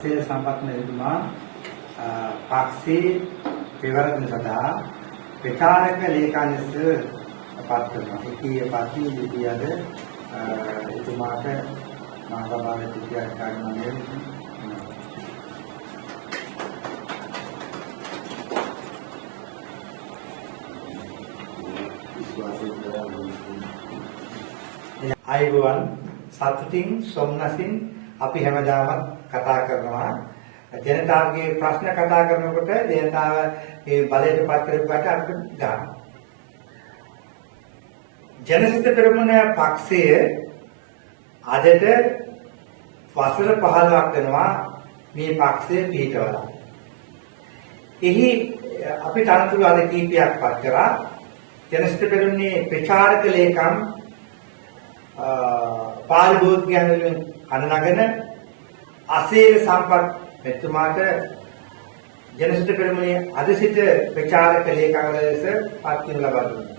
සම්පත්තිතුමා පක්ෂේ පෙරවරන සදා ප්‍රචාරක ලේකම් ලෙස පත් කරනවා. ඒකේ පස්සේ ලිපියද එතුමාට මහසභාවේ ලිපියක් ගන්නනේ. අයුවන් සතුටින් සොම්නසින් අපි හැමදාම කතා කරනවා. ජනතාවගේ ප්‍රශ්න කතා කරනකොට ජනතාව ඒ බලයට පත් කරපුවාට අපිට ගන්න. ජනසිත පෙරමුණ පක්ෂය අදට වසර 15ක් වෙනවා මේ පක්ෂය පිහිටවලා. එහි අපි තරතුරු අද කීපයක් පත් කරා. ජනසිත පෙරමුණේ ප්‍රචාරක ලේකම් පාරිභෝගිකයන් වලින් අනනගෙන අසීල සම්පත් මෙතුමාට ජනසිත පෙරමුණේ අද සිට ප්‍රචාරක ලේකම් ලෙස පත් වෙන ලබා දුන්නා.